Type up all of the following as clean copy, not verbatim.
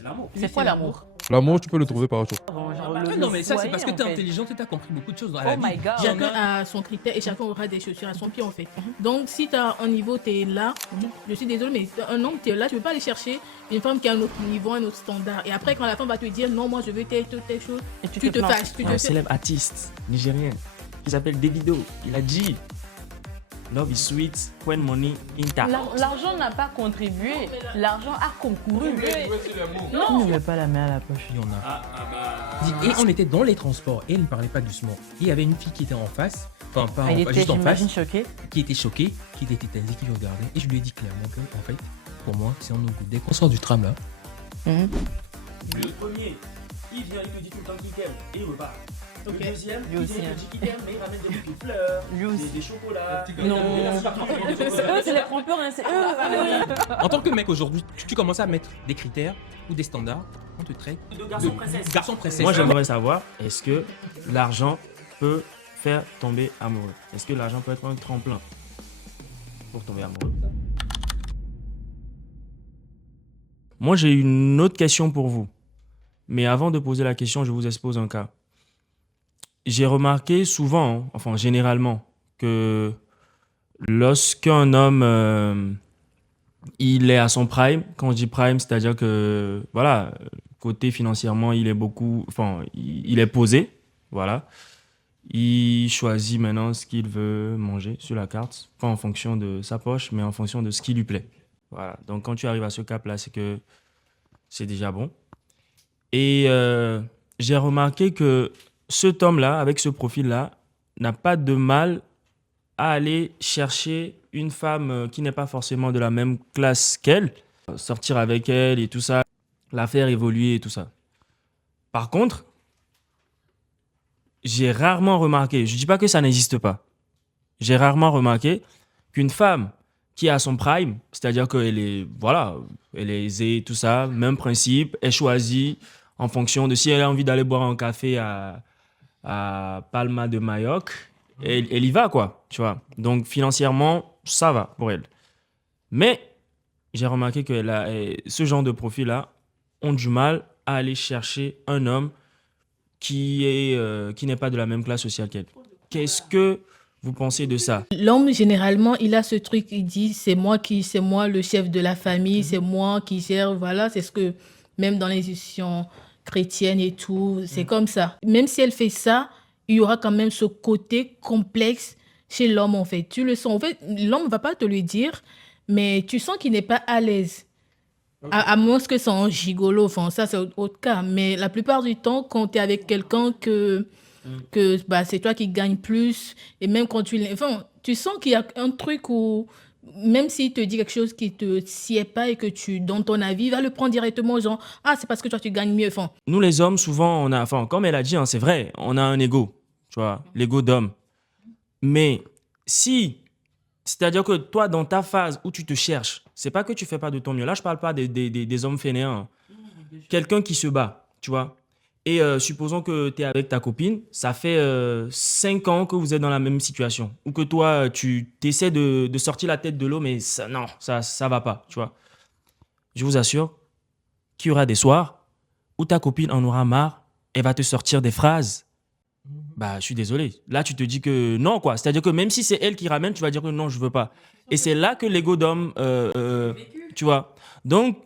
c'est l'amour. C'est quoi l'amour? L'amour, tu peux le trouver partout. Non, mais ça, c'est parce que t'es intelligente et t'as compris beaucoup de choses dans la vie. Oh my God. Il y en Chacun a- a son critère et chacun aura des chaussures à son pied en fait. Donc si tu as un niveau, tu es là, je suis désolée, mais un homme, tu es là, tu ne peux pas aller chercher une femme qui a un autre niveau, un autre standard. Et après, quand la femme va te dire non, moi je veux telle chose, Et tu te plains. fâches. Tu Un te célèbre artiste nigérien qui s'appelle Davido, il a dit Love is sweet when money intact. L'argent n'a pas contribué, l'argent a concouru. On ne met pas la main à la poche. Il y en a. Et on était dans les transports et elle ne parlait pas doucement. Et il y avait une fille qui était en face, enfin pas Il en, était, juste en face, j'imagine, choqué. qui était choquée, qui était tétanisée, qui le regardait. Et je lui ai dit clairement que, en fait, pour moi, c'est en nos goûts. Dès qu'on sort du tram là, Le premier, il vient, il te dit tout le temps qu'il t'aime et il repart. Ok. Le deuxième, Lui il aussi, vient, il hein. te dit qu'il t'aime mais il ramène des bouquets de fleurs, Lui aussi. des chocolats. Non. C'est les trompeurs, hein, c'est eux. en tant que mec aujourd'hui, tu commences à mettre des critères ou des standards, on te traite De garçon princesse. garçon princesse. Moi, j'aimerais savoir, est-ce que l'argent peut faire tomber amoureux? Est-ce que l'argent peut être un tremplin pour tomber amoureux? Moi, j'ai une autre question pour vous. Mais avant de poser la question, je vous expose un cas. J'ai remarqué souvent, enfin généralement, que lorsqu'un homme il est à son prime, quand je dis prime, c'est-à-dire que voilà, côté financièrement, il est beaucoup, enfin, il est posé, voilà. Il choisit maintenant ce qu'il veut manger sur la carte, pas en fonction de sa poche, mais en fonction de ce qui lui plaît. Voilà. Donc quand tu arrives à ce cap-là, c'est que c'est déjà bon. Et j'ai remarqué que cet homme-là, avec ce profil-là, n'a pas de mal à aller chercher une femme qui n'est pas forcément de la même classe qu'elle, sortir avec elle et tout ça, la faire évoluer et tout ça. Par contre, j'ai rarement remarqué, je ne dis pas que ça n'existe pas, j'ai rarement remarqué qu'une femme qui est à son prime, c'est-à-dire qu'elle est, voilà, elle est aisée, tout ça, même principe, elle choisit en fonction de si elle a envie d'aller boire un café à Palma de Majorque, elle y va, quoi, tu vois. Donc, financièrement, ça va pour elle. Mais j'ai remarqué que ce genre de profil-là ont du mal à aller chercher un homme qui n'est pas de la même classe sociale qu'elle. Qu'est-ce que vous pensez de ça? L'homme, généralement, il a ce truc, il dit c'est moi le chef de la famille, c'est moi qui gère, voilà, c'est ce que, même dans les institutions chrétiennes et tout, c'est comme ça. Même si elle fait ça, il y aura quand même ce côté complexe chez l'homme, en fait. Tu le sens. En fait, l'homme ne va pas te le dire, mais tu sens qu'il n'est pas à l'aise. À moins que c'est un gigolo, enfin, ça, c'est autre cas. Mais la plupart du temps, quand tu es avec quelqu'un que bah, c'est toi qui gagnes plus, et même quand enfin, tu sens qu'il y a un truc où, même s'il te dit quelque chose qui te sied pas et que tu donnes ton avis, il va le prendre directement, genre, ah, c'est parce que toi, tu gagnes mieux. Enfin, Nous, les hommes, souvent, on a, enfin, comme elle a dit, hein, c'est vrai, on a un ego, tu vois, l'ego d'homme. Mais c'est-à-dire que toi, dans ta phase où tu te cherches, c'est pas que tu fais pas de ton mieux. Là, je parle pas des hommes fainéants. Quelqu'un qui se bat, tu vois. Et supposons que tu es avec ta copine, ça fait 5 ans que vous êtes dans la même situation. Ou que toi, tu essaies de sortir la tête de l'eau, mais ça, non, ça va pas, tu vois. Je vous assure qu'il y aura des soirs où ta copine en aura marre, elle va te sortir des phrases. Bah, je suis désolé. Là, tu te dis que non, quoi. C'est-à-dire que même si c'est elle qui ramène, tu vas dire que non, je veux pas. Et c'est là que l'ego d'homme, tu vois. Donc,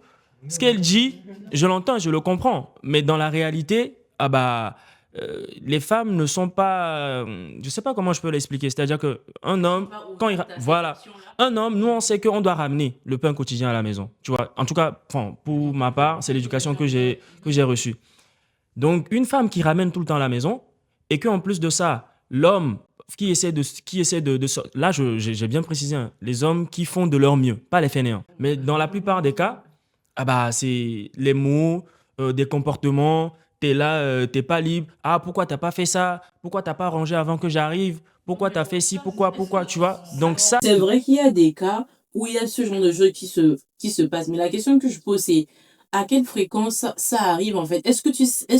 ce qu'elle dit, je l'entends, je le comprends. Mais dans la réalité, ah bah, les femmes ne sont pas... je sais pas comment je peux l'expliquer. C'est-à-dire qu'un homme, quand voilà. Un homme, nous, on sait qu'on doit ramener le pain quotidien à la maison. Tu vois. En tout cas, pour ma part, c'est l'éducation que j'ai reçue. Donc, une femme qui ramène tout le temps à la maison, et qu'en plus de ça, l'homme qui essaie de là, j'ai bien précisé, hein, les hommes qui font de leur mieux, pas les fainéants. Mais dans la plupart des cas, ah bah, c'est les mots, des comportements, t'es là, t'es pas libre. Ah, pourquoi t'as pas fait ça? Pourquoi t'as pas rangé avant que j'arrive? Pourquoi t'as fait ci? Pourquoi, tu vois? Donc ça... C'est vrai qu'il y a des cas où il y a ce genre de jeu qui se passe. Mais la question que je pose, c'est à quelle fréquence ça arrive en fait? Est-ce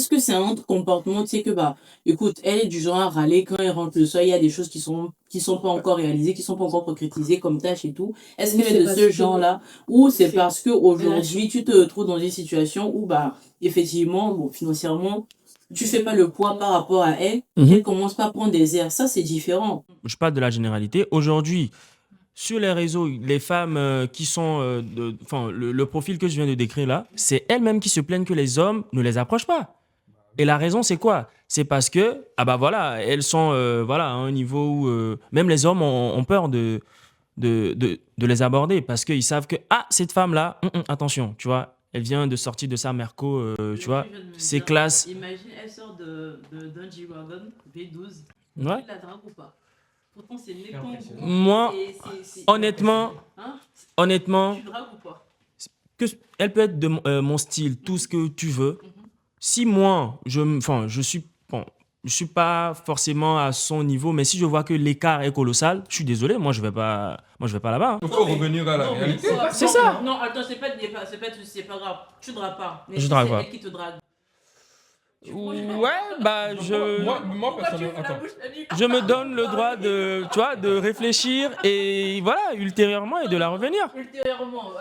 que c'est un autre comportement, tu sais que bah écoute, elle est du genre à râler quand elle rentre le soir, il y a des choses qui sont pas encore réalisées, qui sont pas encore concrétisées comme tâches et tout. Est-ce Ou qu'elle c'est est de parce ce que genre-là ou c'est c'est parce que aujourd'hui tu te trouves dans une situation où bah effectivement, bon, financièrement, tu fais pas le poids par rapport à elle, qu'elle commence pas à prendre des airs, ça c'est différent. Je parle de la généralité. Aujourd'hui, sur les réseaux, les femmes qui sont, enfin, le profil que je viens de décrire là, c'est elles-mêmes qui se plaignent que les hommes ne les approchent pas. Et la raison, c'est quoi? C'est parce que, ah bah voilà, elles sont voilà, à un niveau où même les hommes ont peur de les aborder parce qu'ils savent que, ah, cette femme-là, attention, tu vois, elle vient de sortir de sa merco, tu vois, c'est classe. Imagine, elle sort d'un G-Wagon V12. Ouais. Tu la dragues ou pas? Pourtant, c'est né Moi, honnêtement, honnêtement, Tu dragues ou pas? elle peut être de mon style, tout ce que tu veux. Si moi, enfin, bon, je suis pas forcément à son niveau, mais si je vois que l'écart est colossal, je suis désolé, moi je vais pas là-bas. Il faut revenir à la réalité. C'est ça. Non, attends, c'est pas grave. Tu dragues pas. Mais Je si drague c'est pas. elle qui te drague. Ouais, bah Moi personnellement, attends. je me donne le droit de, tu vois, de réfléchir et voilà, ultérieurement et de la revenir. Ultérieurement,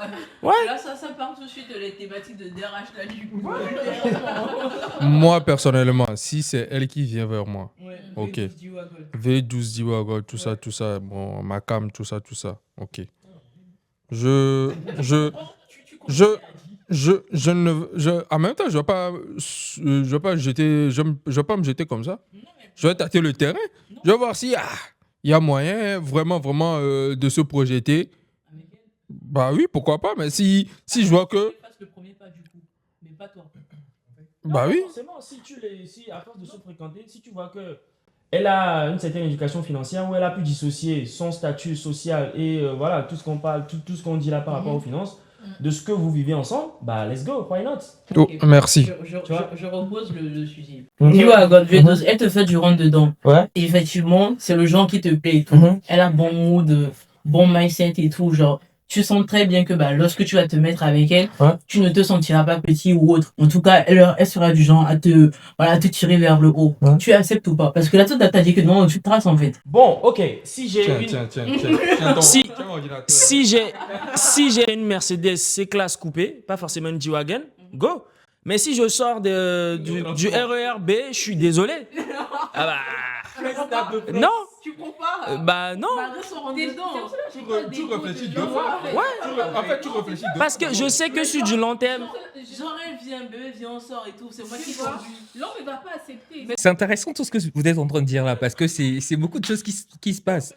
Ouais. Là, ça part tout de suite les thématiques de DRH là du coup. Moi personnellement, si c'est elle qui vient vers moi, ok. V12 Diwagol, tout ça, bon, ma cam, tout ça, ok. Je en même temps, je vais pas me jeter comme ça. Je vais tâter le terrain. Je vais voir si il y a moyen vraiment de se projeter. Bah oui, pourquoi pas, mais si je vois que Fasse le premier pas du coup, mais pas toi. bah oui. Forcément, si à force de se fréquenter, si tu vois que elle a une certaine éducation financière où elle a pu dissocier son statut social et voilà tout ce qu'on parle, tout ce qu'on dit là par rapport aux finances, de ce que vous vivez ensemble, bah let's go, why not? Oh, merci. Je repose le sujet. G-Wagon V12, elle te fait du rentre dedans. Ouais. Et effectivement, c'est le genre qui te plaît et tout. Elle a bon mood, bon mindset et tout, genre. Tu sens très bien que bah, lorsque tu vas te mettre avec elle, tu ne te sentiras pas petit ou autre. En tout cas, elle sera du genre à te tirer vers le haut. Tu acceptes ou pas? Parce que là, toi, t'as dit que non, tu te traces en fait. Bon, ok, si j'ai Tiens, Si- tiens, ordinateur. si j'ai une Mercedes C-Class coupée, pas forcément une G-Wagon, go. Mais si je sors du RER B, je suis désolé. Ah bah non. Tu compares Bah non. Malgré son rentre dedans. Tu réfléchis deux fois. Ouais. En fait, tu réfléchis deux fois. Parce que je sais que sur du long terme. Genre, elle vient, bébé, viens, on sort et tout. C'est moi qui conduis. L'homme ne va pas accepter. C'est intéressant tout ce que vous êtes en train de dire là, parce que c'est beaucoup de choses qui se passent.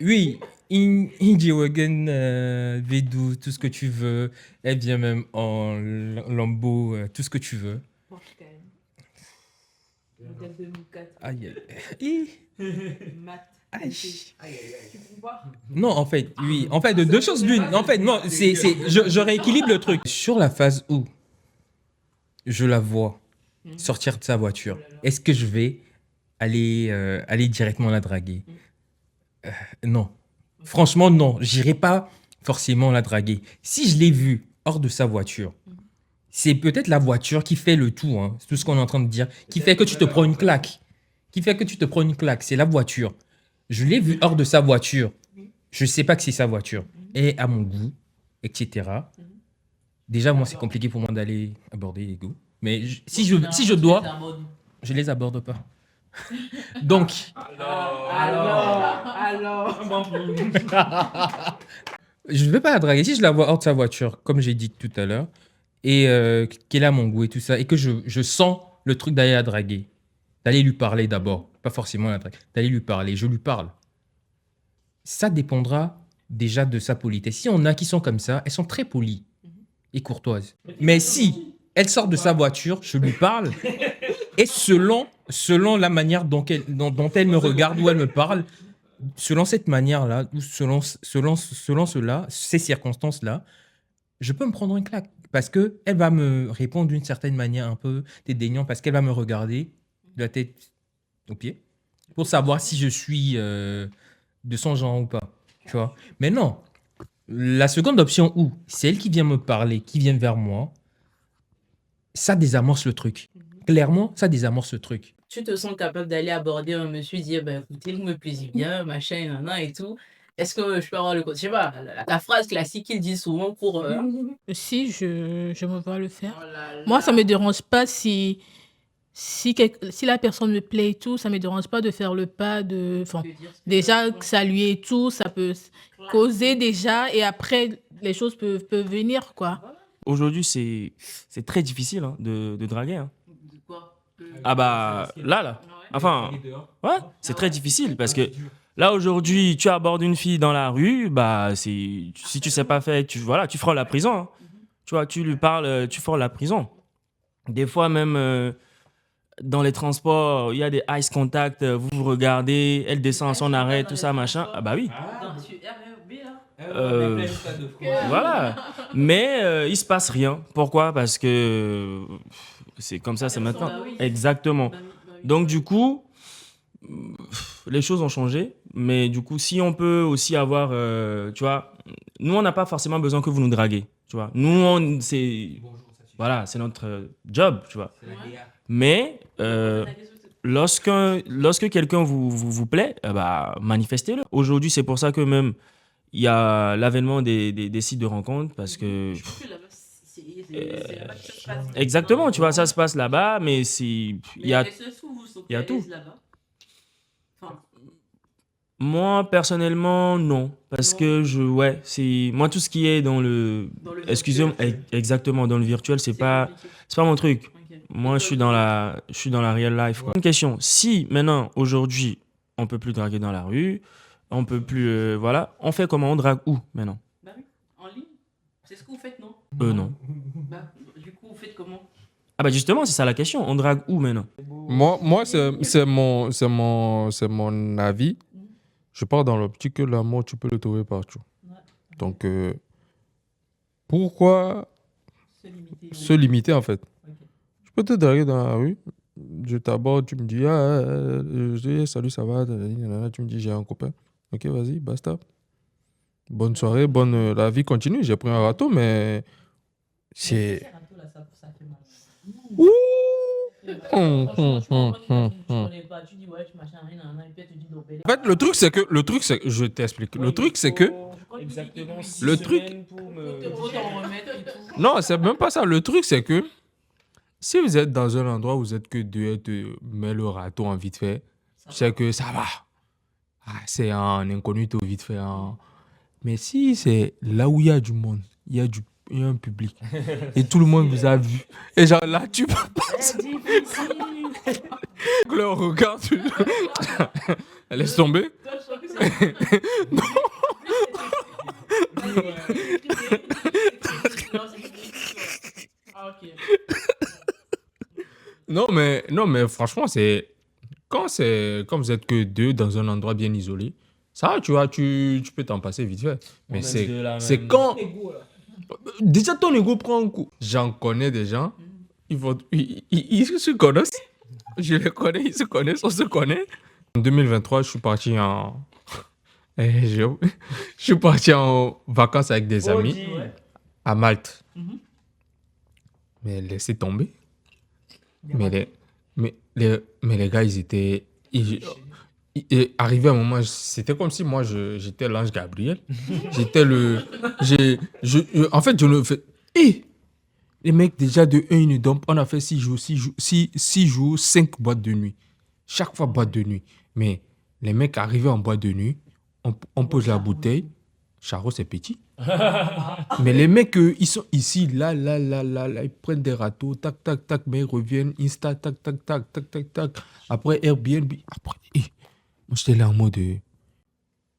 Oui, in G-Wagon, V12, tout ce que tu veux, elle vient même en Lambo, tout ce que tu veux. Modèle 2004. Aïe, aïe. Mat. Aïe. Tu compares? Non, en fait, oui. En fait, de deux choses l'une. En fait, non, je rééquilibre le truc. Sur la phase où je la vois sortir de sa voiture, est-ce que je vais aller directement la draguer? Non. Franchement, non. J'irai pas forcément la draguer. Si je l'ai vue hors de sa voiture, c'est peut-être la voiture qui fait le tout, hein. C'est tout ce qu'on est en train de dire, qui fait que tu te prends une claque. C'est la voiture. Je l'ai vue hors de sa voiture. Je sais pas que c'est sa voiture. Et à mon goût, etc. Déjà, moi, c'est compliqué pour moi d'aller aborder les goûts. Mais si je dois, je les aborde pas. Donc, Alors. je ne vais pas la draguer. Si je la vois hors de sa voiture, comme j'ai dit tout à l'heure, et qu'elle a mon goût et tout ça, et que je sens le truc d'aller la draguer, d'aller lui parler d'abord, pas forcément la draguer, d'aller lui parler, je lui parle. Ça dépendra déjà de sa politesse. Si on a qui sont comme ça, elles sont très polies et courtoises. Mais si elle sort de sa voiture, je lui parle, et selon la manière dont elle me regarde ou elle me parle, selon cette manière-là, ou selon cela, ces circonstances-là, je peux me prendre une claque. Parce qu'elle va me répondre d'une certaine manière un peu dédaignant, parce qu'elle va me regarder de la tête aux pieds pour savoir si je suis de son genre ou pas. Tu vois? Mais non, la seconde option où c'est elle qui vient me parler, qui vient vers moi, ça désamorce le truc. Clairement, ça désamorce le truc. Tu te sens capable d'aller aborder un monsieur, dire, écoutez, vous me plaisez bien, machin, nanana et tout. Est-ce que je peux avoir le... Je sais pas, la phrase classique qu'il dit souvent pour... Si, je me vois le faire. Oh là là. Moi, ça me dérange pas si la personne me plaît et tout, ça me dérange pas de faire le pas de... Enfin, De dire ce que déjà, tu saluer et tout, ça peut causer déjà et après, les choses peuvent venir, quoi. Aujourd'hui, c'est très difficile hein, de draguer. Hein. De quoi? Ah bah, là. Enfin, ouais, c'est très difficile parce que là, aujourd'hui, tu abordes une fille dans la rue, bah, si tu sais pas faire, tu frôles la prison. Hein. Tu vois, tu lui parles, tu frôles la prison. Des fois, même dans les transports, il y a des eyes contact, vous vous regardez, elle descend à son arrêt, tout ça, machin. Ah bah oui. Sur REB, là. Voilà. Mais il se passe rien. Pourquoi? Parce que c'est comme ça, c'est maintenant. Bah oui. Exactement. Bah oui. Donc du coup, les choses ont changé. Mais du coup, si on peut aussi avoir, tu vois, nous on n'a pas forcément besoin que vous nous draguez. Tu vois, nous c'est notre job, tu vois. Mais lorsque quelqu'un vous plaît, bah manifestez-le. Aujourd'hui, c'est pour ça que même il y a l'avènement des sites de rencontres parce que Je trouve que là-bas, c'est là-bas que ça se passe. exactement, tu vois, ça se passe là-bas, mais il y a est-ce que vous vous sentez il y a à tout. l'aise là-bas? Enfin, Moi personnellement non parce Non. que c'est moi tout ce qui est dans le dans le excusez-moi virtuel, exactement dans le virtuel c'est pas compliqué. mon truc. Ok. Moi, je suis dans la real life. Quoi. Une question. Si maintenant, aujourd'hui, on peut plus draguer dans la rue, on peut plus, voilà, on fait comment? On drague où maintenant? Bah oui, en ligne. C'est ce que vous faites, non? Non. Bah, du coup, vous faites comment? Ah bah justement, c'est ça la question. On drague où maintenant? Moi c'est mon avis. Je pars dans l'optique que l'amour, tu peux le trouver partout. Ouais. Donc, pourquoi Se limiter. se limiter en fait? Ok. Je peux te draguer dans la rue, je t'aborde, tu me dis, salut, ça va, nanana, tu me dis, j'ai un copain. Ok, vas-y, basta. Bonne soirée, la vie continue. J'ai pris un râteau, mais c'est... Ça fait mal. Ouh. Franchement, tu connais pas, tu dis ouais, tu machin, rien, et puis elle te dit non, En fait, le truc, c'est que... Je t'explique. Le truc, c'est que... Exactement. Le truc- faut t'en remettre et tout. Non, c'est même pas ça. Le truc, c'est que si vous êtes dans un endroit où vous êtes que deux, elle te met le râteau en vite fait, c'est que ça va. Ah, c'est un incognito vite fait. Hein. Mais si c'est là où il y a du monde, il y a un public, et tout le monde vous a vu, et genre là, tu peux pas. Le regard, tu... Laisse tomber. Toi, je sens que c'est. Non, c'est ah, ok. Non, mais franchement, quand vous êtes que deux dans un endroit bien isolé, ça, tu vois, tu peux t'en passer vite fait. Mais c'est quand... Déjà, ton ego prend un coup. J'en connais des gens, ils se connaissent. Je les connais, ils se connaissent, on se connaît. En 2023, je suis parti en... je suis parti en vacances avec des amis à Malte. Mhm. Mais laissez tomber. Mais les gars, ils étaient... arrivé à un moment, c'était comme si moi, j'étais l'ange Gabriel. J'étais le... en fait, je ne fais... Les mecs, déjà, de 1, ils nous dorment. On a fait 6 jours, 5 boîtes de nuit. Chaque fois, boîte de nuit. Mais les mecs arrivaient en boîte de nuit, on pose la bouteille. Charo, c'est petit. Mais les mecs, ils sont ici, là, ils prennent des râteaux, tac, tac, tac, mais ils reviennent, Insta, tac, tac, tac, tac, tac, tac. Après Airbnb, après, moi, j'étais là en mode,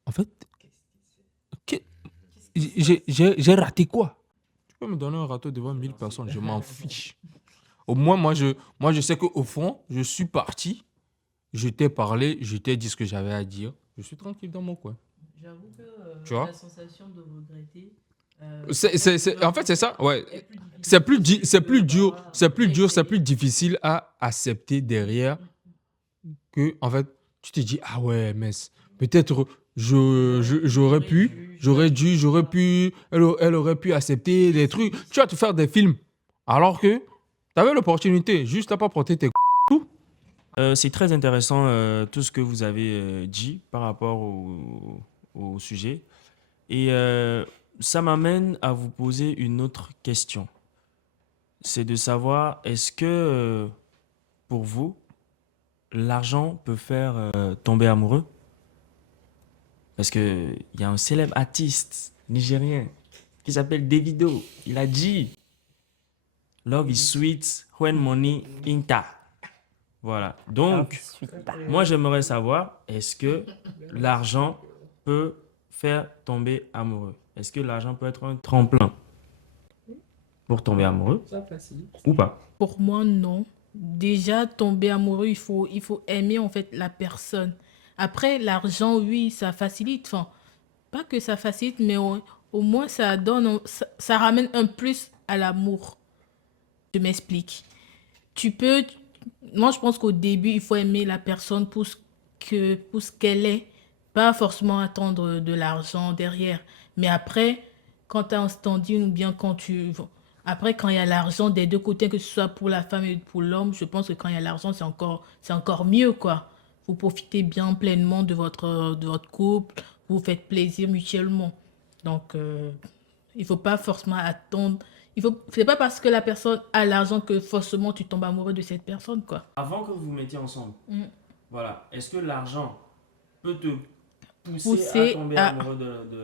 en fait, j'ai raté quoi? Tu peux me donner un râteau devant 1000 personnes, je m'en fiche. Au moins, moi, je sais qu'au fond, je suis parti, je t'ai parlé, je t'ai dit ce que j'avais à dire, je suis tranquille dans mon coin. J'avoue que Tu vois? la sensation de regretter. En fait, c'est ça, ouais. C'est plus dur, c'est plus difficile à accepter derrière que, en fait, tu te dis, ah ouais, mais peut-être j'aurais pu, elle aurait pu accepter des trucs. Tu vas te faire des films. Alors que T'avais l'opportunité, juste à pas porter tes C'est très intéressant tout ce que vous avez dit par rapport au sujet. Et ça m'amène à vous poser une autre question. C'est de savoir, est-ce que pour vous, l'argent peut faire tomber amoureux? Parce qu'il y a un célèbre artiste nigérien qui s'appelle Davido. Il a dit Love is sweet when money inta. Voilà. Donc, moi, j'aimerais savoir, est-ce que l'argent peut faire tomber amoureux? Est-ce que l'argent peut être un tremplin pour tomber amoureux ou pas? Pour moi, non. Déjà, tomber amoureux, il faut aimer en fait la personne. Après, l'argent, oui, ça facilite. Enfin, pas que ça facilite, mais au moins, ça donne, ça ramène un plus à l'amour. Je m'explique. Moi, je pense qu'au début, il faut aimer la personne pour ce qu'elle est. Pas forcément attendre de l'argent derrière. Mais après, quand tu as un standing ou bien après, quand il y a l'argent des deux côtés, que ce soit pour la femme et pour l'homme, je pense que quand il y a l'argent, c'est encore mieux, quoi. Vous profitez bien pleinement de votre couple, vous vous faites plaisir mutuellement. Donc, il ne faut pas forcément attendre. C'est pas parce que la personne a l'argent que forcément tu tombes amoureux de cette personne, quoi. Avant que vous vous mettiez ensemble, voilà, est-ce que l'argent peut te pousser à tomber amoureux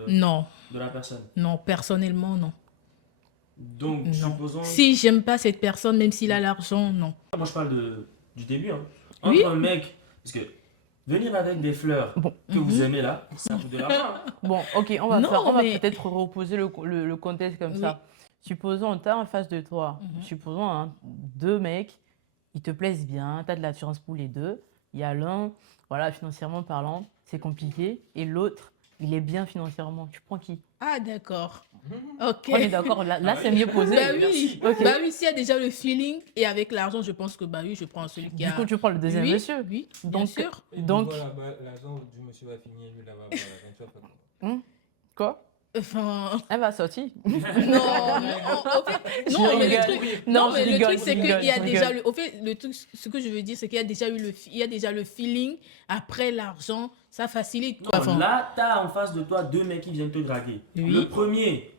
Non. de la personne? Non, personnellement, non. Donc, Non. supposons... Si j'aime pas cette personne, même s'il a l'argent, non. Moi, je parle du début. Hein. Entre Oui. un mec... Parce que venir avec des fleurs que vous aimez là, ça coûte de l'argent. Hein. Bon, ok, on va Non, mais- peut-être reposer le contexte comme ça. Supposons, tu as en face de toi, supposons hein, deux mecs, ils te plaisent bien, tu as de l'assurance pour les deux. Il y a l'un, voilà, financièrement parlant, c'est compliqué. Et l'autre, il est bien financièrement. Tu prends qui? Ah, d'accord. Ok. On est d'accord, là c'est mieux posé. Bah oui. Merci. Ok. Bah oui, s'il y a déjà le feeling et avec l'argent, je pense que bah oui, je prends celui qui a. Du coup, tu prends le deuxième Oui, monsieur. Oui, bien Donc, sûr. Donc, l'argent du monsieur va finir, lui là-bas. Voilà, donc tu vas pas- quoi? Enfin, Elle va sortir. non, en fait, Je non, mais le rigole. truc, Non, non, mais je le rigole, truc, je c'est qu'il rigole, y a je déjà rigole. au fait, le truc, ce que je veux dire, c'est qu'il y a déjà le feeling. Après l'argent, ça facilite, quoi. Non, Enfin, là, tu as en face de toi deux mecs qui viennent te draguer. Oui. Le premier,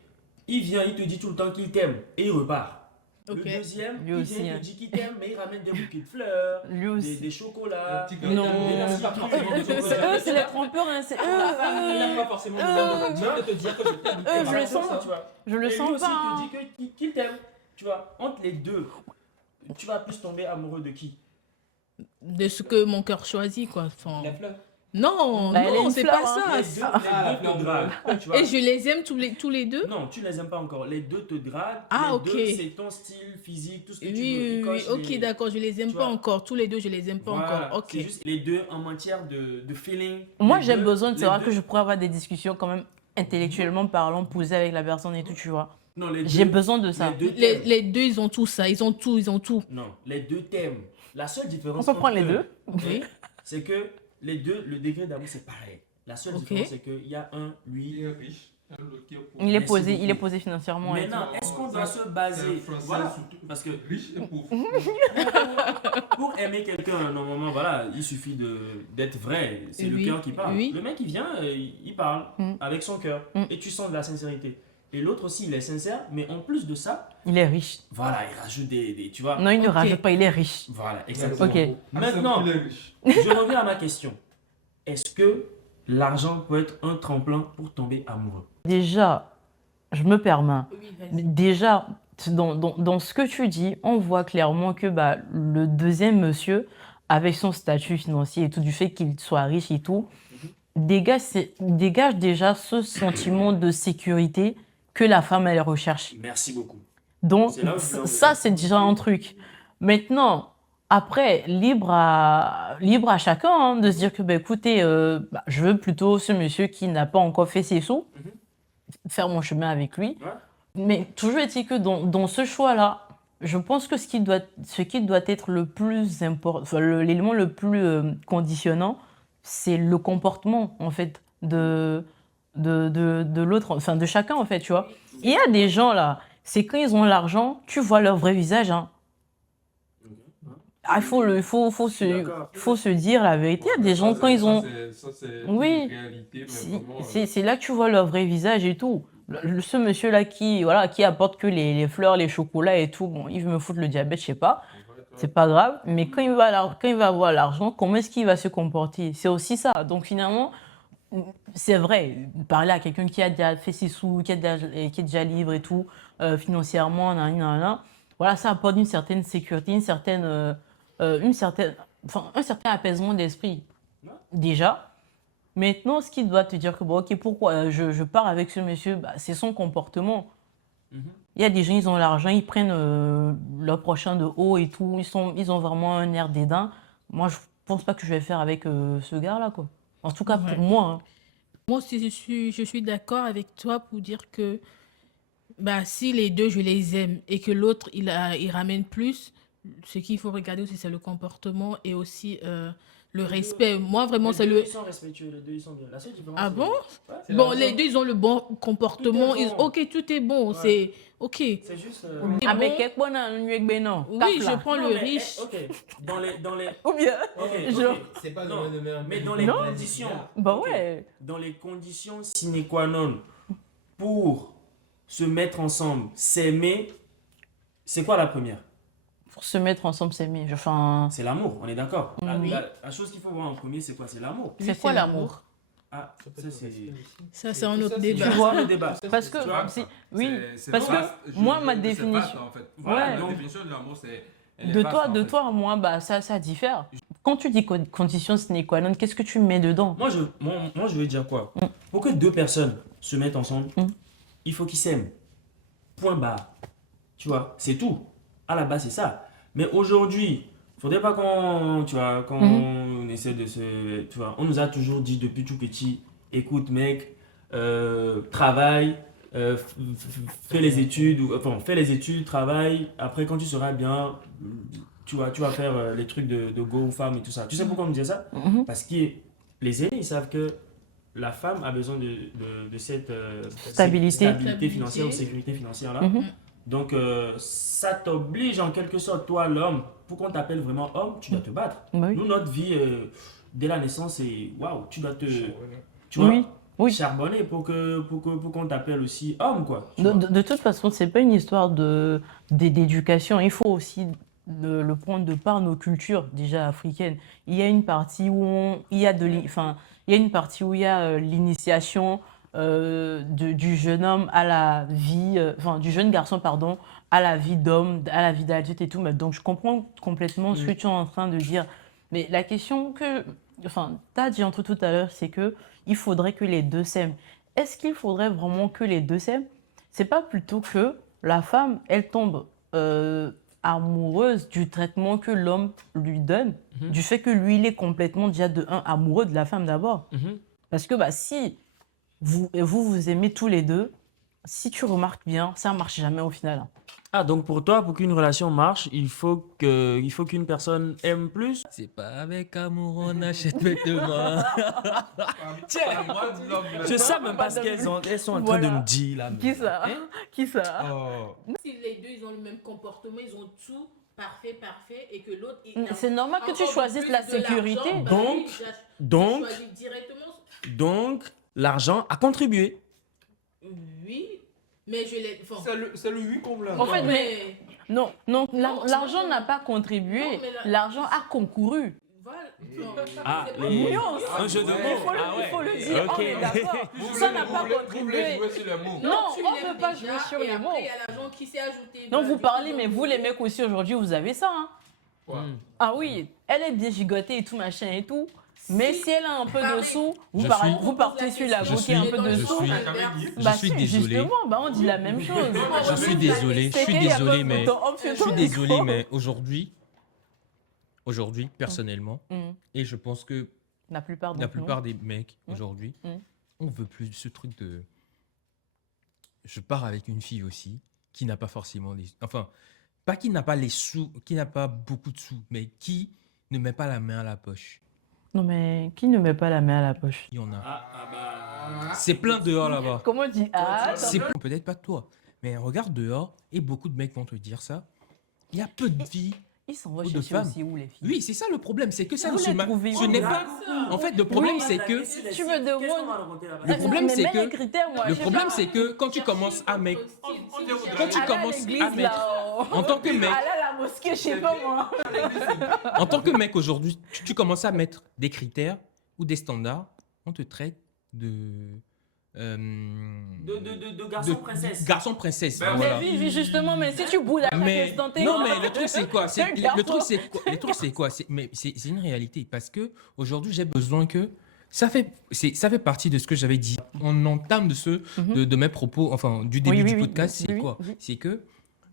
il vient, il te dit tout le temps qu'il t'aime et il repart. Ok. Le deuxième, Lui il aussi, vient, il hein. te dit qu'il t'aime, mais il ramène des bouquets de fleurs, Lui aussi. des chocolats. Non. C'est Eux, c'est les trompeurs, hein, c'est eux. pas forcément besoin de te dire que je t'aime. Je le sens. tu vois. Je le Et lui sens aussi, pas. hein. il te dit qu'il t'aime. Tu vois, entre les deux, tu vas plus tomber amoureux de qui? de ce que mon cœur choisit, quoi. Enfin, La fleur. non, Bah, elle a non, une c'est fleur, pas hein. ça. Les deux te draguent. Tu vois. Et je les aime tous les deux. Non, tu les aimes pas encore. Les deux te draguent. Ah, les ok. deux, c'est ton style physique, tout ce que tu veux. Oui, Ils oui, cochent ok, les- d'accord, je les aime tu pas vois. encore. Tous les deux, je les aime pas Voilà, encore. Ok. c'est juste les deux en matière de feeling. Moi, Les j'ai deux- besoin de les savoir deux- que je pourrais avoir des discussions quand même intellectuellement parlant, posées avec la personne et tout, tu vois. Non, les J'ai deux- besoin de ça. Les deux t'aiment. Les deux, ils ont tout ça. Ils ont tout. Non, les deux t'aiment. La seule On différence. peut prendre les entre deux. eux, Oui. C'est que les deux, le degré d'amour, c'est pareil. La seule Ok. différence, c'est qu'il y a un, lui. est riche. Il est Merci posé, beaucoup. il est posé financièrement. et Maintenant, est-ce qu'on doit se baser. Voilà. Parce que Riche et pauvre. pour aimer quelqu'un, normalement, voilà, il suffit d'être vrai. C'est le Oui, cœur qui parle. oui. Le mec, il vient, il parle Mm. avec son cœur. Mm. Et tu sens de la sincérité. Et l'autre aussi, il est sincère, mais en plus de ça, Il est riche. voilà, il rajoute tu vois. Non, il ne Ok. rajoute pas, il est riche. Voilà, exactement. Ok. Maintenant, Il est riche. je reviens à ma question. Est-ce que l'argent peut être un tremplin pour tomber amoureux? Déjà, je me permets. Oui, vas-y. Déjà, dans ce que tu dis, on voit clairement que bah, le deuxième monsieur, avec son statut financier et tout, du fait qu'il soit riche et tout, dégage déjà ce sentiment de sécurité que la femme, elle recherche. Merci beaucoup. Donc, C'est là où je veux en ça, venir. c'est déjà un truc. Maintenant, après, libre à chacun hein, de se dire que, bah, écoutez, je veux plutôt ce monsieur qui n'a pas encore fait ses sous, faire mon chemin avec lui. Ouais. Mais toujours est-il que dans ce choix-là, je pense que ce qui doit être le plus important, enfin, l'élément le plus conditionnant, c'est le comportement, en fait, de l'autre, enfin, de chacun, en fait, tu vois. Il y a des gens, là, c'est quand ils ont l'argent, tu vois leur vrai visage, hein. Ah, il faut se dire la vérité. Il y a des gens, quand ils ont. Oui. C'est là que tu vois leur vrai visage et tout. Ce monsieur-là voilà, qui apporte que les fleurs, les chocolats et tout, bon, il veut me foutre le diabète, je sais pas. C'est pas grave. Mais quand il va avoir l'argent, comment est-ce qu'il va se comporter? C'est aussi ça. Donc finalement, c'est vrai, parler à quelqu'un qui a déjà fait ses sous, qui est déjà libre et tout, financièrement, voilà, ça apporte une certaine sécurité, enfin, un certain apaisement d'esprit. Déjà. Maintenant, ce qui doit te dire que, bon, ok, pourquoi je pars avec ce monsieur, bah, c'est son comportement. Il y a des gens, ils ont l'argent, ils prennent leur prochain de haut et tout, ils ont vraiment un air dédain. Moi, je pense pas que je vais faire avec ce gars-là, quoi. En tout cas, pour moi. Hein. Moi aussi, je suis d'accord avec toi pour dire que bah, si les deux, je les aime et que l'autre, il ramène plus, ce qu'il faut regarder aussi, c'est le comportement et aussi le respect. Moi, vraiment, c'est le... Ils sont respectueux, les deux, ils sont bien. La seule différence, Ah bon? c'est Bon, la les raison. deux, ils ont le bon comportement. Tout est bon. Ok, tout est bon. Ouais. C'est ok. C'est juste. C'est Ah, mais bon. quelque part, non. Oui, je prends Non, le mais, riche. ok. Dans les. Ou bien. Ok, Genre- ok. C'est pas Non, le meilleur. mais dans les Non. conditions. Bah ok, ouais. Dans les conditions sine qua non pour se mettre ensemble, s'aimer, c'est quoi la première? Pour se mettre ensemble, c'est mieux. Enfin, C'est l'amour, on est d'accord. Oui. La chose qu'il faut voir en premier, c'est quoi? C'est l'amour. c'est quoi l'amour? Ah, ça c'est. Ça, c'est un autre Tu débat. vois le débat. Parce que, Tu vois, oui, parce que moi, ma définition. En fait. Voilà, La donc- définition de l'amour, c'est. De toi à moi, bah, ça diffère. Quand tu dis condition sine qua non, qu'est-ce que tu mets dedans? Moi, je vais dire quoi? Pour que deux personnes se mettent ensemble, Mm. il faut qu'ils s'aiment. Point barre. Tu vois, c'est tout. À la base, c'est ça. Mais aujourd'hui, faudrait pas quand on essaie de se. Tu vois, on nous a toujours dit depuis tout petit, écoute, mec, travaille, fais les études, fais les études, travaille. Après, quand tu seras bien, tu vas faire les trucs de go femme et tout ça. Tu sais pourquoi on me dit ça? Mhm. Parce que les aînés, ils savent que la femme a besoin de cette Stabilité. stabilité financière ou sécurité financière là. Mhm. Donc, ça t'oblige en quelque sorte, toi, l'homme, pour qu'on t'appelle vraiment homme, tu dois te battre. Bah oui. Nous, notre vie, dès la naissance, c'est waouh, tu dois te. Tu vois, Oui. Oui. charbonner pour qu'on t'appelle aussi homme, quoi. Tu De, vois. de toute façon, c'est pas une histoire d'éducation. Il faut aussi le prendre de par nos cultures déjà africaines. Il y a une partie où il y a l'initiation du jeune homme à la vie, du jeune garçon, pardon, à la vie d'homme, à la vie d'adulte et tout. Mais donc, je comprends complètement ce que tu es en train de dire. Mais la question tu as dit entre tout à l'heure, c'est que il faudrait que les deux s'aiment. Est-ce qu'il faudrait vraiment que les deux s'aiment? C'est pas plutôt que la femme, elle tombe amoureuse du traitement que l'homme lui donne, du fait que lui, il est complètement déjà de un amoureux de la femme d'abord. Parce que si vous aimez tous les deux, si tu remarques bien, ça marche jamais au final. Hein. Ah, donc pour toi, pour qu'une relation marche, il faut qu'une personne aime plus. C'est pas avec amour on achète vêtements. Je sais même pas ce qu'elles sont en train de Voilà. me dire là. mais- Qui ça? Hein? Qui ça? Oh. Si les deux, ils ont le même comportement, ils ont tout parfait, et que l'autre... C'est normal que tu choisisses la sécurité. Donc, donc l'argent a contribué. Oui, mais je l'ai... Enfin, C'est le 8 qu'on l'a. En fait, mais... Non, l'argent n'a pas contribué, Non, mais l'argent a concouru. Voilà. Ah, C'est pas les- nuance. un jeu de mots. Il faut le dire, Ok. on est d'accord. Ça n'a pas contribué. Non, tu on l'aimes ne veut pas déjà, jouer sur et les après, mots. il y a l'argent qui s'est ajouté. Non, Bah, vous du parlez, coup, mais vous les mecs aussi aujourd'hui, vous avez ça. Hein. Hmm. Ah oui, elle est bien gigotée et tout, machin et tout. Mais si elle a un peu de Pareil. sous, Je parlez- suis- vous partez sur la Je go qui a un suis- peu de je sous. suis- Bah je suis si, désolé. Justement, on dit la même chose. Je suis désolé, je C'est suis qu'il y a désolé, pas mais de temps off sur je suis ton désolé, micro. mais aujourd'hui, personnellement, Mm. et je pense que La plupart la d'entre nous. plupart des mecs Mm. aujourd'hui, Mm. on veut plus ce truc de. Je pars avec une fille aussi qui n'a pas forcément les. Enfin, pas qui n'a pas les sous, qui n'a pas beaucoup de sous, mais qui ne met pas la main à la poche. Non mais qui ne met pas la main à la poche? Il y en a. bah. C'est plein dehors là-bas. Comment on dit? Ah, C'est peut-être pas toi, mais regarde dehors et beaucoup de mecs vont te dire ça. Il y a peu de filles Ils s'en vont Ou de chercher femmes. aussi où les filles. Oui, c'est ça le problème, c'est que ça Vous ne se les ma- trouvez ce où, n'est là pas. En fait, le problème, c'est que. Tu me demandes. Le problème, c'est Mais que. les critères, moi, Le je sais problème, pas. c'est que quand tu commences à mettre. Quand tu Aller à commences l'église, à mettre. là, En tant que mec. Aller à la mosquée, je sais pas moi. En tant que mec aujourd'hui, tu commences à mettre des critères ou des standards, on te traite de. De garçon princesse. Garçon princesse. Ben voilà. Mais oui, justement, mais si tu boudes à chaque Mais instant, t'es- non, mais le truc c'est quoi Quel garçon. Le truc c'est quoi Mais c'est une réalité parce que aujourd'hui j'ai besoin que ça fait partie de ce que j'avais dit en entame de mes propos, enfin du début Oui, du oui, podcast. oui, C'est oui, quoi oui. C'est que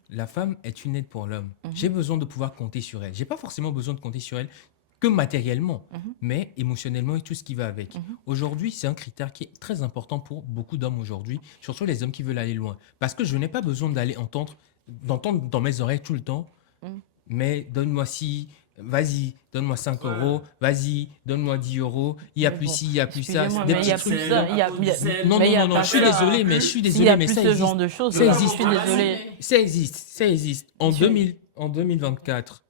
la femme est une aide pour l'homme. J'ai besoin de pouvoir compter sur elle. J'ai pas forcément besoin de compter sur elle que matériellement, mais émotionnellement et tout ce qui va avec. Aujourd'hui, c'est un critère qui est très important pour beaucoup d'hommes aujourd'hui, surtout les hommes qui veulent aller loin. Parce que je n'ai pas besoin d'entendre dans mes oreilles tout le temps, mais donne-moi ci, vas-y, donne-moi 5 euros, vas-y, donne-moi 10 euros, il y a plus ci, il y a plus ça. Excusez-moi, Des mais il y a petits plus trucs. ça. Il y a- Non, mais il y a non, non, pas je suis ça. désolé, mais je suis S'il y désolé, a mais plus ça ce existe. genre de choses, Ça je existe. suis désolée. Ça existe, ça existe. En 2024,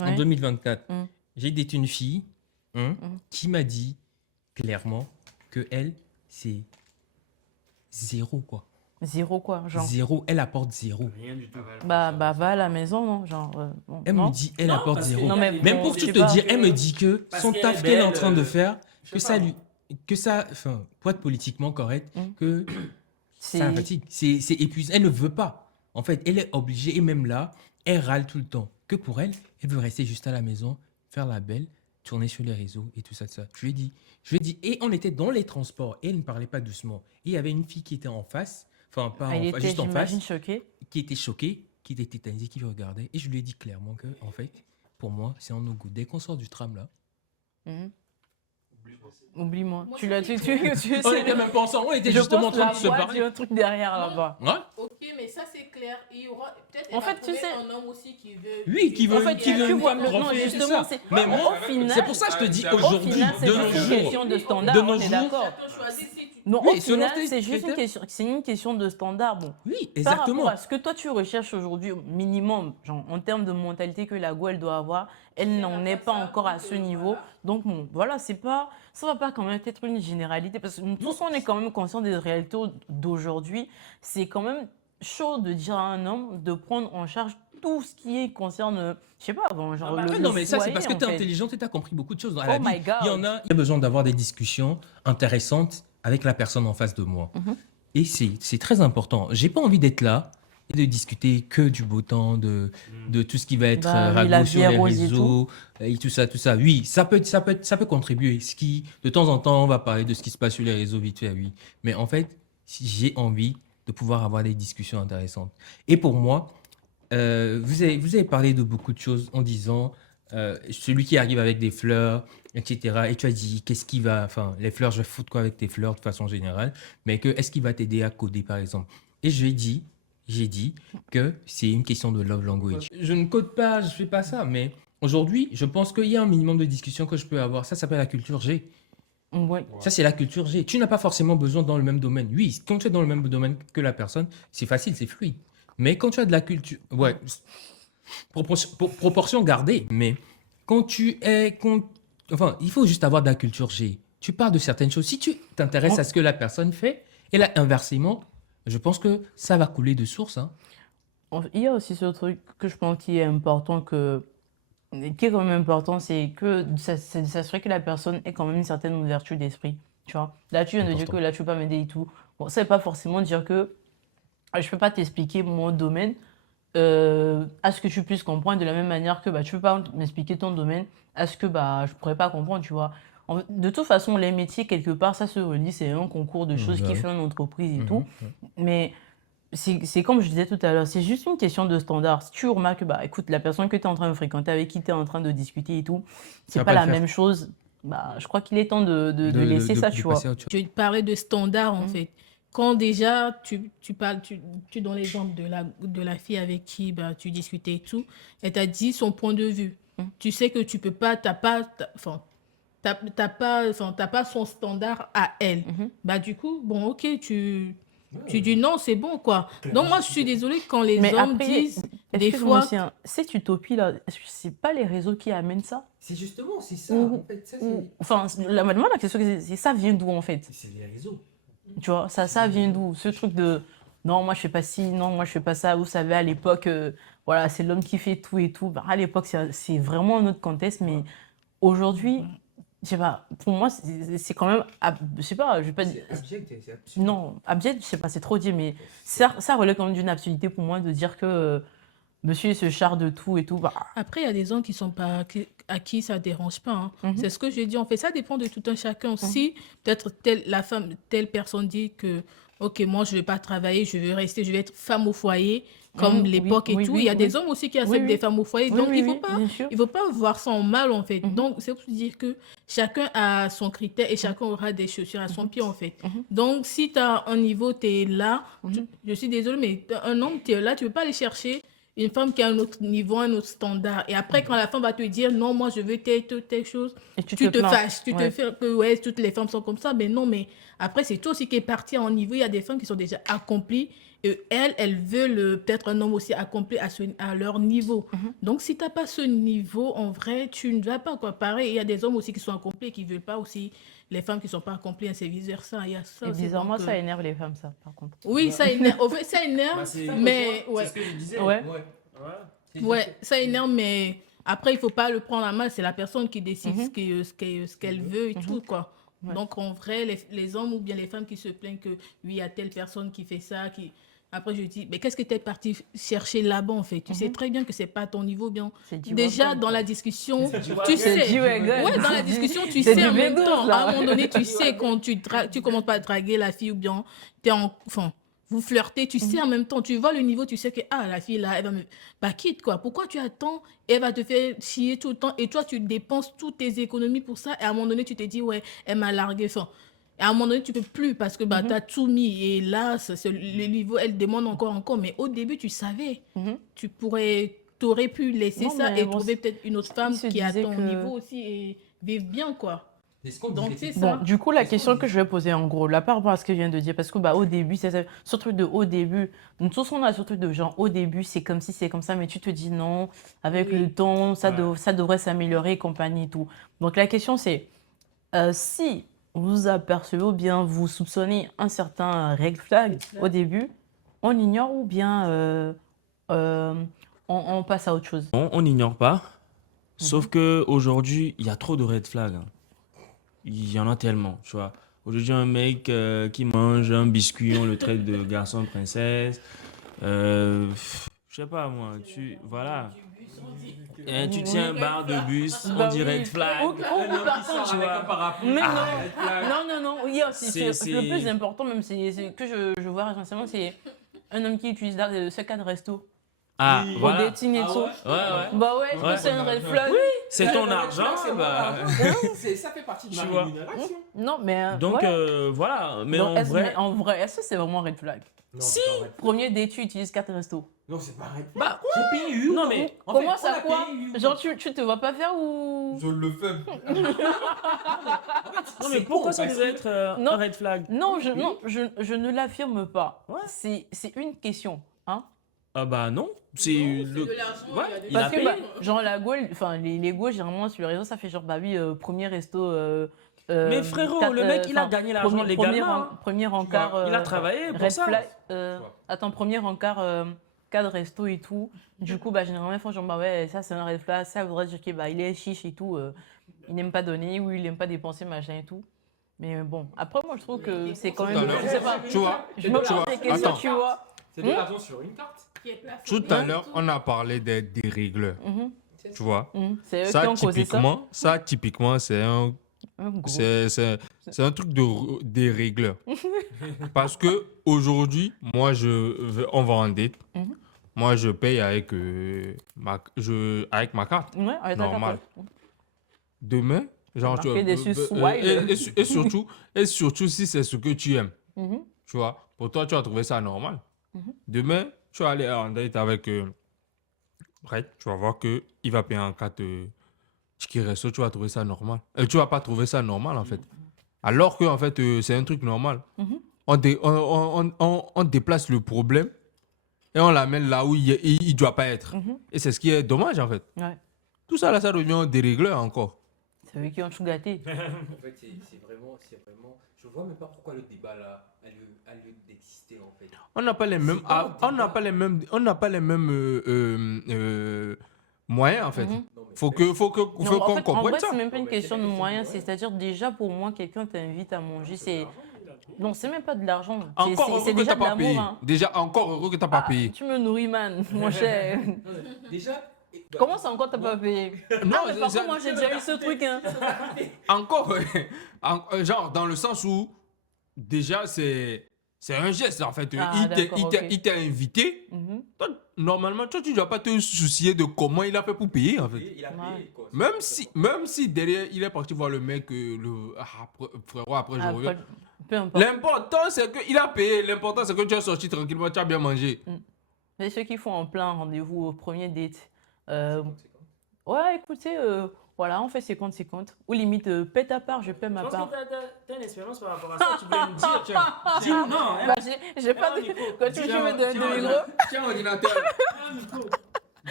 en Ouais. 2024, Mm. j'ai daté une fille qui m'a dit clairement que elle, c'est zéro, quoi. Zéro quoi, genre. Zéro, elle apporte zéro. Rien du tout. Bah, va à la maison, non? Genre, bon, Elle non? me dit, elle Non, apporte parce que- zéro. Non, mais Même bon, pour je tout sais te pas. dire, elle me dit que Parce son qu'elle taf est qu'elle est en belle, train de faire, je que sais ça pas. lui, que ça, enfin, pour être politiquement correct, que C'est- ça la fatigue. C'est épuisant. Elle ne veut pas. En fait, elle est obligée, et même là, elle râle tout le temps. Que pour elle, elle veut rester juste à la maison, faire la belle, tourner sur les réseaux et tout ça, tout ça. Je lui ai dit, et on était dans les transports, et elle ne parlait pas doucement. Et il y avait une fille qui était en face, enfin, pas Elle en face, était, juste en face, j'imagine, choquée. qui était choquée, qui était tétanisée, qui le regardait. Et je lui ai dit clairement que, en fait, pour moi, c'est un no-go. Dès qu'on sort du tram, là, Mhm. Oublie-moi. Moi, Tu l'as c'est- tu on était même pas ensemble, on était Je justement en pense train la de se voix parler. dit un truc derrière là-bas. Ouais. Ok, mais ça c'est clair. Il y aura peut-être. En fait, tu sais- un homme aussi qui veut. Oui, qui veut, En fait, qui tu veut vois, non, refaire tout justement, ça. c'est- Mais moi, au final- c'est pour ça que je te dis Au Au aujourd'hui, final, c'est de juste nos une jours, question de standard, de nos on est jours. d'accord. Chacun choisit si tu. Non, Oui, au selon final, tes c'est juste une critères. question, c'est une question de standard. Bon, Oui, par exactement. rapport à ce que toi tu recherches aujourd'hui, au minimum, genre, en termes de mentalité que la go elle doit avoir, elle n'en est pas encore à ce niveau. Donc bon, voilà, c'est pas, ça va pas quand même être une généralité parce que nous tous on est quand même conscients des réalités d'aujourd'hui. C'est quand même chaud de dire à un homme de prendre en charge tout ce qui concerne, je sais pas, bon, genre le Non, mais ça, c'est foyer, parce que en tu es fait. intelligente et tu as compris beaucoup de choses dans la Oh vie. my God. Il y a besoin d'avoir des discussions intéressantes avec la personne en face de moi. Et c'est très important. J'ai pas envie d'être là et de discuter que du beau temps, de tout ce qui va être Bah oui, ragot la sur vie les rose et réseaux et tout ça, tout ça. Oui, ça peut contribuer. Ce qui, de temps en temps, on va parler de ce qui se passe sur les réseaux vite fait, oui. Mais en fait, si j'ai envie de pouvoir avoir des discussions intéressantes. Et pour moi, vous avez parlé de beaucoup de choses en disant celui qui arrive avec des fleurs, etc. Et tu as dit, qu'est-ce qui va. Enfin, les fleurs, je vais foutre quoi avec tes fleurs de façon générale, mais est-ce qu'il va t'aider à coder, par exemple. Et j'ai dit que c'est une question de love language. Je ne code pas, je fais pas ça, mais aujourd'hui, je pense qu'il y a un minimum de discussion que je peux avoir. Ça s'appelle la culture G. Ouais. Ça, c'est la culture G. Tu n'as pas forcément besoin dans le même domaine. Oui, quand tu es dans le même domaine que la personne, c'est facile, c'est fluide. Mais quand tu as de la culture... Ouais, proportion gardée. Mais quand tu es... Enfin, il faut juste avoir de la culture G. Tu parles de certaines choses. Si tu t'intéresses à ce que la personne fait, et là, inversement, je pense que ça va couler de source. Hein. Il y a aussi ce truc que je pense qui est important, qui est quand même important, c'est que ça s'assurer que la personne ait quand même une certaine ouverture d'esprit. Tu vois, là, tu viens de dire Important. que là, tu peux pas m'aider et tout. Bon, ça veut pas forcément dire que je peux pas t'expliquer mon domaine à ce que tu puisses comprendre de la même manière que tu peux pas m'expliquer ton domaine à ce que je pourrais pas comprendre, tu vois. De toute façon, les métiers, quelque part, ça se relie, c'est un concours de choses qui fait une entreprise et tout. Mais c'est comme je disais tout à l'heure, c'est juste une question de standard. Si tu remarques que, écoute, la personne que tu es en train de fréquenter, avec qui tu es en train de discuter et tout, c'est va pas pas la le faire. même chose. Je crois qu'il est temps de laisser ça, tu vois. passer à autre chose. Tu parlais de standard en fait. Quand déjà tu parles, tu donnes l'exemple de la fille avec qui tu discutais et tout, elle t'a dit son point de vue. Tu sais que tu peux pas, t'as pas son standard à elle. Du coup, bon, ok, tu dis non, c'est bon quoi. Donc moi je suis désolée quand les Mais hommes après, disent Des Excuse-moi fois, aussi, hein, cette utopie-là, est-ce que c'est pas les réseaux qui amènent ça? C'est justement, c'est ça. Ou- En fait, ça, Enfin, moi, la question, c'est ça vient d'où, en fait? c'est les réseaux. Tu vois, ça vient d'où? Ce truc de non, moi je fais pas ci, non, moi je fais pas ça. Vous savez, à l'époque, voilà, c'est l'homme qui fait tout et tout. Bah, à l'époque, c'est vraiment un autre contexte, mais aujourd'hui, je sais pas, pour moi, c'est quand même, je sais pas, je vais pas dire. C'est abject, c'est absurde. Non, abject, je sais pas, c'est trop dit, mais ça relève quand même d'une absurdité pour moi de dire que monsieur il se charre de tout et tout. Bah, après, il y a des gens qui sont pas, à qui ça dérange pas. Hein. Mhm. C'est ce que je dis. En fait, ça dépend de tout un chacun. Si peut-être telle personne dit que, ok, moi, je vais pas travailler, je vais être femme au foyer, comme Mhm, l'époque oui, et oui, tout. oui, il y a oui. des hommes aussi qui acceptent oui. des femmes au foyer. oui, Donc, oui, il faut oui, pas, bien sûr. il faut pas voir ça en mal, en fait. Mhm. Donc, c'est pour dire que chacun a son critère et chacun aura des chaussures à son pied, en fait. Mhm. Donc, si tu as un niveau, tu es là. Mhm. Je suis désolée, mais un homme, tu es là, tu ne peux pas aller chercher une femme qui a un autre niveau, un autre standard. Et après, quand la femme va te dire, non, moi, je veux telle chose, Et tu te plains. fâches, tu Ouais. te fais que ouais, toutes les femmes sont comme ça. Mais non, mais après, c'est toi aussi qui est parti à un niveau. Il y a des femmes qui sont déjà accomplies. Et elles veulent peut-être un homme aussi accompli à leur niveau. Mhm. Donc, si tu n'as pas ce niveau, en vrai, tu ne vas pas. Quoi. Pareil, il y a des hommes aussi qui sont accomplis et qui ne veulent pas aussi les femmes qui ne sont pas accomplies, et c'est vice-versa. Il y a ça Et aussi. bizarrement, Donc, ça énerve les femmes, ça, par contre. oui, ça énerve. En fait, ça énerve, mais ouais. C'est ce que je disais. Ouais. Ouais, ça énerve, mais après, il faut pas le prendre à mal. C'est la personne qui décide Mhm. ce qu'elle veut et Mhm. tout, quoi. Ouais. Donc, en vrai, les hommes ou bien les femmes qui se plaignent que, oui, il y a telle personne qui fait ça, qui... Après, je dis, mais qu'est-ce que tu es parti chercher là-bas, en fait? Tu sais très bien que c'est pas ton niveau, bien. C'est du Déjà, wagon, dans quoi. la discussion, C'est tu C'est sais. du wagon. Ouais, dans la discussion, tu C'est sais du en même vélo, temps. là. À un moment donné, tu sais quand tu commences pas à draguer la fille ou bien t'es en... Enfin, vous flirtez, tu sais en même temps. Tu vois le niveau, tu sais que, ah, la fille, là, elle va me... Bah, quitte, quoi. Pourquoi tu attends? Elle va te faire chier tout le temps. Et toi, tu dépenses toutes tes économies pour ça. Et à un moment donné, tu te dis, ouais, elle m'a largué. Enfin, et à un moment donné, tu peux plus parce que bah, tu as tout mis. Et là, le niveau, elle demande encore. Mais au début, tu savais. Mhm. T'aurais pu laisser Non, ça mais et bon, trouver peut-être une autre femme il se qui a disait ton que- niveau aussi et vivre bien, quoi. C'est ce qu'on Donc, disait. c'est Bon, ça. du coup, la question que je vais poser en gros, là, par rapport à ce que je viens de dire, parce que bah, au début, c'est ce truc de au début, nous tous on a ce truc de genre au début, c'est comme si c'est comme ça, mais tu te dis non, avec Oui. le temps, ça, Ouais. ça devrait s'améliorer et compagnie et tout. Donc la question c'est, si vous apercevez ou bien vous soupçonnez un certain red flag au début, on ignore ou bien on passe à autre chose. On n'ignore pas. Sauf que aujourd'hui, il y a trop de red flags. Hein. Il y en a tellement, tu vois. Aujourd'hui, un mec qui mange un biscuit, on le traite de garçon princesse. Je sais pas moi, voilà. Et tu tiens un bar de bus, on Bah dit oui. red flag. Ou par contre, Tu vois. Mais non, il y a aussi, C'est- le plus important, même c'est que je vois essentiellement, c'est un homme qui utilise ce cas de resto Ah, au voilà. dating et tout. Ouais, ouais. Bah ouais, Ouais. c'est un red flag. C'est ton argent, bah. Ça fait partie de Tu ma vois. rémunération. Non, mais Donc ouais. voilà, mais Donc, en vrai, est-ce que c'est vraiment un red flag? Non, Si. c'est pas vrai. Premier date, tu utilises carte resto. Non, c'est pas vrai. bah, J'ai payé une. non mais En Comment fait, ça on a quoi? payé une. Genre tu te vois pas faire ou... Je le fais. non mais pourquoi ça devait être Non. un red flag? Non, je ne l'affirme pas. Ouais. C'est une question. Hein? Ah bah non, c'est le. Ouais, il a Parce que payé. bah, genre la go, enfin les go généralement sur les réseaux ça fait genre bah oui premier resto. Mais frérot, le mec, il a gagné l'argent légalement, hein. Premier encart. Il a travaillé pour red ça. flag, attends, premier encart cadre resto et tout. Du coup, bah, généralement, ils font genre, bah ouais, ça c'est un red flag, ça voudrait dire qu'il bah, il est chiche et tout, il n'aime pas donner ou il n'aime pas dépenser, machin et tout. Mais bon, après, moi je trouve que c'est quand même. Je sais pas, Tu vois, je me tu vois, pose des questions, attends. tu vois. C'est de l'argent sur une carte. Tout à l'heure, on a parlé des dérégleurs. Mhm, Tu vois, C'est eux qui ont causé ça. typiquement, c'est un, Un gros. c'est un truc de dérégleur. Parce que aujourd'hui, moi, on va en date. Mhm. Moi, je paye avec avec ma carte. Ouais, avec ta Normal. carte. Demain, genre, Marqué dessus, swipe. et surtout si c'est ce que tu aimes. Mhm. Tu vois, pour toi, tu vas trouver ça normal. Mhm. Demain, tu vas aller en date avec Red, tu vas voir qu'il va payer en 4 tickets resto, tu vas trouver ça normal. Tu vas pas trouver ça normal, en fait. Alors que, en fait, c'est un truc normal. Mhm. On déplace le problème et on l'amène là où il doit pas être. Mhm. Et c'est ce qui est dommage, en fait. Ouais. Tout ça, là, ça devient dérégleur encore. C'est eux qui ont tout gâté. En fait, c'est vraiment. Je vois même pas pourquoi le débat là a lieu d'exister en fait. On n'a pas les mêmes, on n'a pas les mêmes, moyens, en fait. Mhm. Faut Non, qu'on en fait, en comprenne vrai, ça. c'est même pas une question de moyens. C'est-à-dire, déjà, pour moi, quelqu'un t'invite à manger, c'est. Non, c'est même pas de l'argent. Encore heureux C'est que déjà t'as de pas l'amour. payé. Hein. Déjà, encore heureux que t'as pas payé. Tu me nourris, man, mon cher. Déjà. Comment ça encore t'as pas payé? Non, Mais par contre, moi, j'ai déjà eu ce truc. Hein. encore, genre, dans le sens où, déjà, c'est un geste, en fait. Ah, d'accord, ok. Il t'a invité. Mhm. Toi, normalement, toi, tu ne dois pas te soucier de comment il a fait pour payer, en fait. Il a payé quoi. Même si derrière, il est parti voir le mec, frérot, après, je reviens. Après, peu importe. L'important, c'est qu'il a payé. L'important, c'est que tu as sorti tranquillement, tu as bien mangé. C'est ceux qui font en plein rendez-vous au premier date. Ouais, écoutez, voilà, on fait 50-50. Ou limite, paie ta part, je paie ma Je pense part. que t'as une expérience par rapport à ça. Tu voulais me dire, tiens. Dis-nous, non. Bah, j'ai pas de. Quand tu veux me donner de micro. Tiens, ordinateur.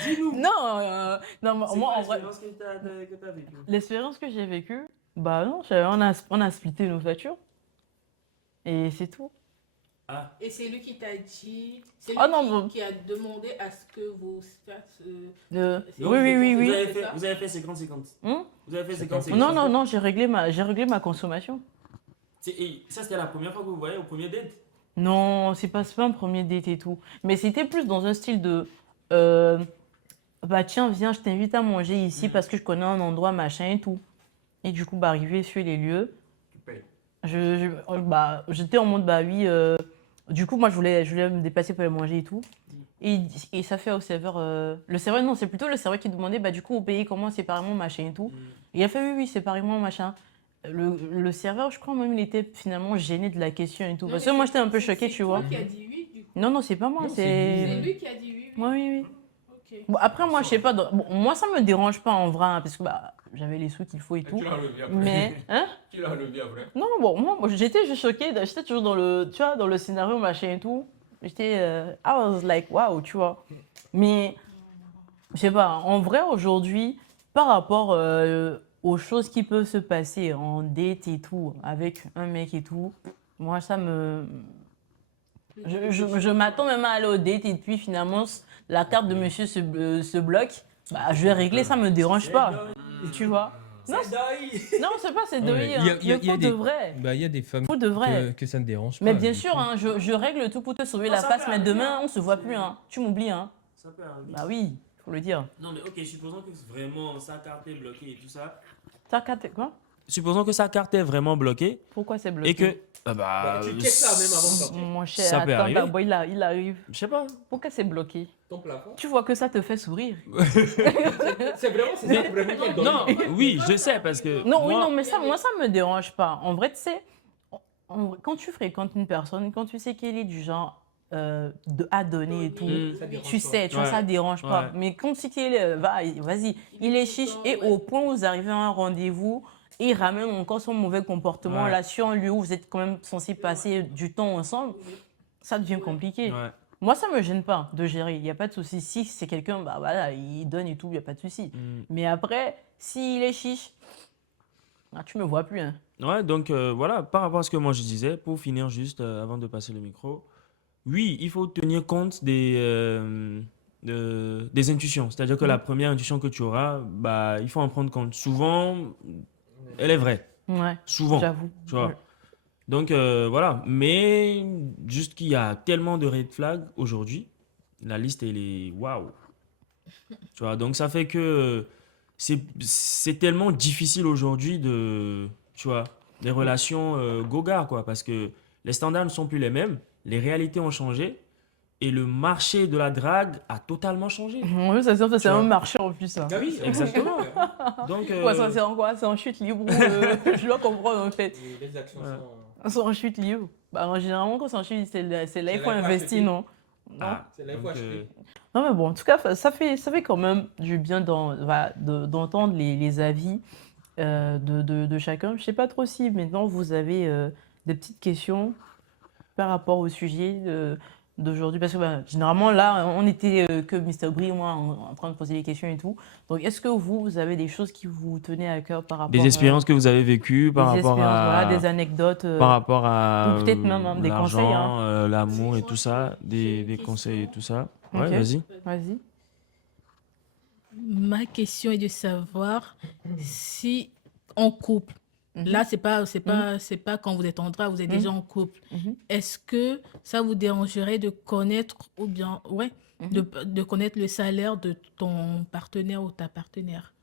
Dis-nous. Non, non, moi, en vrai, L'expérience que t'as vécue. l'expérience que j'ai vécue, bah non, on a splitté nos voitures. Et c'est tout. Ah. Et c'est lui qui t'a dit, c'est lui Ah non, bon. qui a demandé à ce que vous fassiez. Oui, oui, oui, oui. Vous avez fait 50-50. Hum? Vous avez fait 50-50. Non, j'ai réglé ma consommation. Et ça, c'était la première fois que vous voyez au premier date. Non, c'est pas un premier date et tout. Mais c'était plus dans un style de bah tiens, viens, je t'invite à manger ici parce que je connais un endroit, machin et tout. Et du coup, bah, arrivé sur les lieux, Tu payes. j'étais en mode bah oui. Du coup, moi, je voulais me déplacer pour aller manger et tout. Et ça fait au serveur. Le serveur, non, c'est plutôt le serveur qui demandait bah du coup, vous payez comment séparément, machin et tout. Et il a fait oui, oui, séparément, machin. Le serveur, je crois même, il était finalement gêné de la question et tout. Parce que moi, j'étais un peu choquée, tu vois. C'est lui qui a dit oui, du coup. Non, c'est pas moi, C'est c'est. lui qui a dit oui. Ouais, oui, oui. Ok. Bon, après, moi, je sais pas. Bon, moi, ça me dérange pas en vrai, hein, parce que bah, j'avais les sous qu'il faut et tout. Tu l'as enlevé après. Mais, hein? Tu l'as enlevé après. Non, bon, moi, j'étais juste choquée. J'étais toujours dans le, tu vois, dans le scénario, machin et tout. J'étais, I was like, wow, tu vois. Mais, je sais pas, en vrai, aujourd'hui, par rapport aux choses qui peuvent se passer en date et tout, avec un mec et tout, moi, ça me. Je m'attends même à aller au date et puis finalement, la carte de monsieur se bloque. Bah, je vais régler, ça me dérange pas. Tu vois? Non, non, c'est pas, c'est de Ouais, rire. il y a Pour de des- vrai. Bah, il y a des femmes Pour de vrai. que ça ne dérange pas. Mais bien du sûr, coup. hein, je règle tout pour te sauver la ça face, peut mais arriver, demain, hein. on se voit plus. Hein. Tu m'oublies. Hein. Ça peut arriver. Bah oui, faut le dire. Non, mais ok, supposons que vraiment sa carte est bloquée et tout ça. Ta carte, quoi? Supposons que sa carte est vraiment bloquée Pourquoi c'est bloqué? et que. Tu checkes ça même avant de partir. Mon cher, Ça peut attends, arriver. bah, il arrive. Je sais pas. Pourquoi c'est bloqué? Ton plafond. Tu vois que ça te fait sourire. C'est vraiment qui est Non, oui, je sais parce que. Non, oui, moi- non, mais ça, moi, ça me dérange pas. En vrai, tu sais, quand tu fréquentes une personne, quand tu sais qu'elle est du genre à donner et tout, tu sais, tu vois, Ouais. ça dérange pas. Ouais. Mais quand tu sais qu'il est, vas-y, il est chiche et au point où vous arrivez à un rendez-vous, il ramène encore son mauvais comportement Ouais. là sur un lieu où vous êtes quand même censé passer du temps ensemble, ça devient compliqué. Ouais. Moi, ça me gêne pas de gérer. Il n'y a pas de souci. Si c'est quelqu'un, bah voilà, il donne et tout, il n'y a pas de souci. Mais après, s'il est chiche, ah, tu me vois plus. Hein. Ouais, donc voilà, par rapport à ce que moi je disais, pour finir juste avant de passer le micro, oui, il faut tenir compte des intuitions. C'est-à-dire que la première intuition que tu auras, bah, il faut en prendre compte. Souvent, elle est vraie. Ouais, Souvent. j'avoue. Tu vois. Ouais. Donc voilà, mais juste qu'il y a tellement de red flags aujourd'hui, la liste elle est waouh. Tu vois, donc ça fait que c'est tellement difficile aujourd'hui de, tu vois, des relations gogards quoi, parce que les standards ne sont plus les mêmes, les réalités ont changé et le marché de la drague a totalement changé. Oui, c'est sûr que c'est Tu un vois. marché en plus. Ça. Ah oui, Exactement. Donc Ouais, ça, c'est en quoi? C'est en chute libre. Je dois comprendre en fait. Les actions Ouais. sont. C'est en chute libre. Bah, généralement, quand c'est en chute, c'est là il faut là qu'il faut investir, acheter. non? Non. ah, C'est là qu'il faut donc, acheter. Non, mais bon, en tout cas, ça fait quand même du bien d'entendre les avis de chacun. Je sais pas trop si maintenant vous avez des petites questions par rapport au sujet. d'aujourd'hui? Parce que généralement, là, on était que Mr. Brie et moi en train de poser des questions et tout. Donc, est-ce que vous avez des choses qui vous tenaient à cœur par rapport Des expériences que vous avez vécues par des rapport expériences, à, voilà, des anecdotes, par rapport à ou peut-être même des conseils, l'argent, hein. l'amour et tout ça, des conseils et tout ça. Ouais, Ok. vas-y. Vas-y. Ma question est de savoir si en couple, là, c'est pas quand vous êtes en drague, vous êtes déjà en couple. Est-ce que ça vous dérangerait de connaître, ou bien, de connaître le salaire de ton partenaire ou ta partenaire?